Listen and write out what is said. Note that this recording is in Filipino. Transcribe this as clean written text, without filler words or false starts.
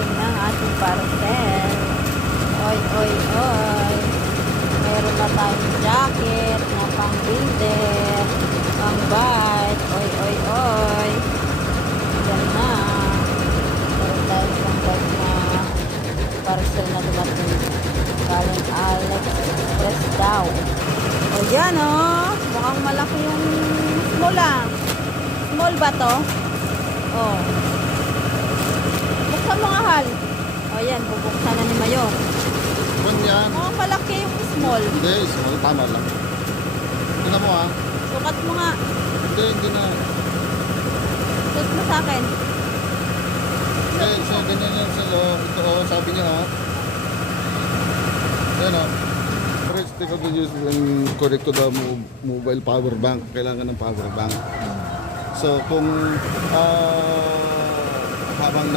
dumating ng ating parcel. Oy, oy, oy. Meron na tayong jacket na pang winter, pang bike. Oy, oy, oy. Yan na. Meron tayong pang bike na parcel na dumating. Galing Alex Express daw. O yan o. Mukhang malaki yung small ah. Small ba to? O. Buksan mo nga, Hal. O yan, bubuksan na ni Mayo. Kung yan. Mukhang malaki yung small. Hindi, small. Tama lang. Tingnan mo ha. Sukat mo nga. Hindi na. Sukat mo sa akin. So, ganyan yan sa loob. Ito o, sabi niya o. Ayan o. Press, take out the use and connect to the mobile power bank. Kailangan ng power bank. So, kung habang